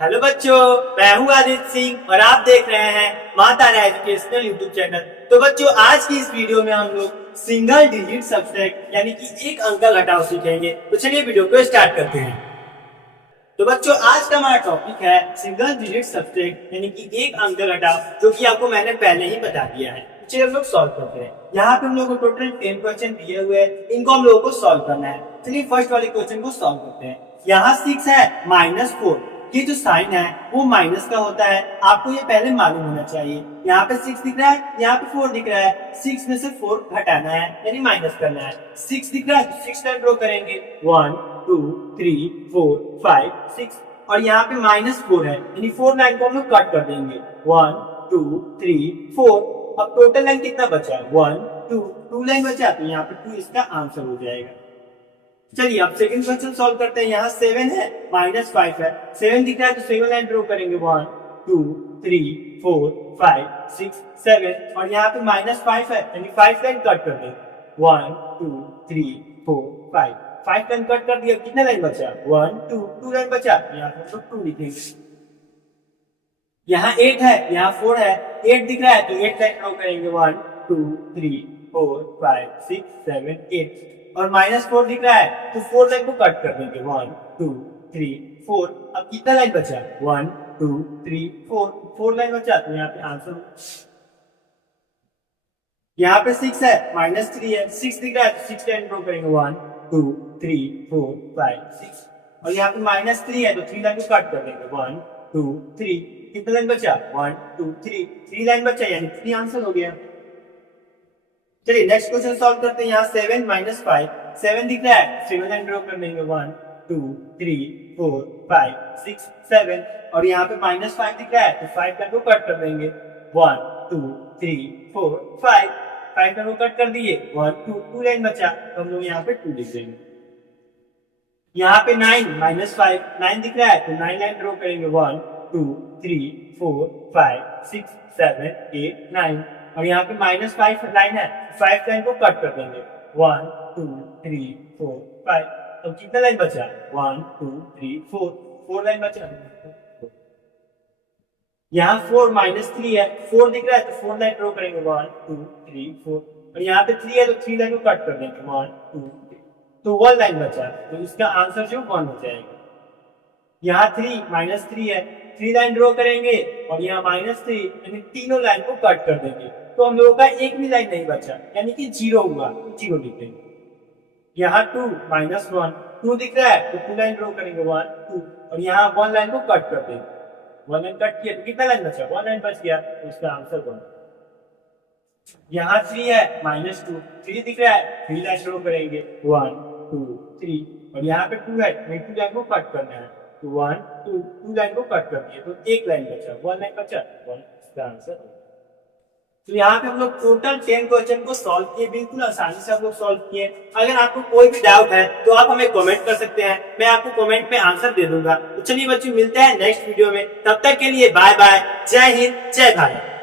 Hello बच्चों, मैं हूँ आदित्य सिंह और आप देख रहे हैं माँ तारा एजुकेशनल यूट्यूब चैनल। तो बच्चों, आज की इस वीडियो में हम लोग सिंगल डिजिट सब्सट्रैक्ट यानी कि एक अंक का घटाव सीखेंगे। तो चलिए वीडियो को स्टार्ट करते हैं। तो बच्चों, आज का हमारा टॉपिक है सिंगल डिजिट सब्सट्रैक्ट यानी कि एक अंक का घटाव, जो कि आपको मैंने पहले ही बता दिया है। चलिए हम लोग सॉल्व करते हैं। यहाँ पे हम लोग को टोटल 10 क्वेश्चन दिए हुए हैं, इनको हम लोगों को सॉल्व करना है। चलिए फर्स्ट वाले क्वेश्चन को सॉल्व करते हैं। यहाँ 6 है -4, ये जो साइन है वो माइनस का होता है, आपको ये पहले मालूम होना चाहिए। यहाँ पे 6 दिख रहा है, यहाँ पे 4 दिख रहा है, 6 में से 4 घटाना है यानी माइनस करना है। 6 दिख रहा है तो 6 टाइम ड्रॉ करेंगे, 1 2 3 4 5 6, और यहाँ पे -4 है यानी 4 लाइन को हम लोग कट कर देंगे, 1 2 3 4। अब टोटल लाइन कितना बचा, 1 2 लाइन बचा, तो यहाँ पे 2 इसका आंसर हो जाएगा। चलिए अब सेकंड क्वेश्चन सॉल्व करते हैं। यहाँ 7 है -5 है, 7 दिख रहा है तो 7 लाइन ड्रॉ करेंगे, 1 2 3 4 5 6 7, और यहाँ पे -5 है यानी 5 लाइन कट कर देंगे, 1 2 3 4 5 लाइन कट कर दिया, कितना लाइन बचा, 1 2 लाइन बचा, यहाँ पे तो 2 लिखेंगे। यहाँ 8 है, यहाँ 4 है, 8 दिख रहा है तो 8 लाइन ड्रॉ करेंगे, 1 2 3 4 5 6 7 8, और -4 दिख रहा है तो 4 लाइन को कट कर देंगे, 1 2 3 4। अब कितना लाइन बचा, 1 2 3 4 लाइन बचा, तो यहाँ पे आंसर। यहाँ पे 6 है -3 है, 6 दिख रहा है तो 6 लाइन ड्रॉ करेंगे, 1 2 3 4 5 6, और यहाँ पे -3 है तो 3 लाइन को कट कर देंगे, 1 2 3, कितना लाइन बचा, 1 2 3 लाइन बचा यानी 3 आंसर हो गया। चलिए नेक्स्ट क्वेश्चन सॉल्व करते हैं। यहाँ 7 -5, 7 दिख रहा है, 7 लाइन ड्रॉ कर देंगे, 1 2 3 4 5 6 7, और यहाँ पे -5 दिख रहा है तो 5 लाइन को कट कर देंगे, 1 2 3 4 5 लाइन को कट कर दिए, 1 2 लाइन बचा, तो हम लोग यहाँ पे 2 लिख देंगे। यहाँ पे 9 -5, 9 दिख रहा है तो 9 लाइन ड्रॉ करेंगे, 1 2 3 4 5 6 7 8 9, और यहाँ पे -5 लाइन है, 5 लाइन को कट कर देंगे, 1 2 3 4 5, तो कितना लाइन बचा, 1 2 3 4 लाइन बचा। यहाँ 4 -3 है, 4 दिख रहा है तो 4 लाइन ड्रॉ करेंगे, 1 2 3 4, और यहाँ पे 3 है तो 3 लाइन को कट कर देंगे, 1 2 3, तो 1 लाइन बचा, तो इसका आंसर जो 1 हो जाएगा। यहाँ 3 -3 है, 3 लाइन ड्रॉ करेंगे, और यहाँ -3 यानी तीनों लाइन को कट कर देंगे, तो हम लोगों का एक भी लाइन नहीं बचा यानी कि 0 हुआ, 0 लिख देंगे। यहाँ 2 -1, 2 दिख रहा है तो 2 लाइन ड्रॉ करेंगे, 1 2, और यहाँ 1 लाइन को कट कर देंगे, 1 लाइन कट किया तो कितना लाइन बचा, 1 लाइन बच गया, तो इसका आंसर 1। यहाँ 3 है -2, 3 दिख रहा है, 3 लाइन ड्रॉ करेंगे, 1 2 3, और यहाँ पे 2 है, 2 लाइन को कट करना है, तो 1 2 लाइन को कट कर दिए, तो एक लाइन बचा, 1 लाइन बचा, 1 इसका आंसर। तो यहाँ पे हम लोग टोटल 10 क्वेश्चन को सॉल्व किए, बिल्कुल आसानी से हम लोग सॉल्व किए। अगर आपको कोई भी डाउट है तो आप हमें कमेंट कर सकते हैं, मैं आपको कमेंट में आंसर दे दूंगा। तो चलिए बच्चों, मिलते हैं नेक्स्ट वीडियो में, तब तक के लिए बाय बाय, जय हिंद जय भारत।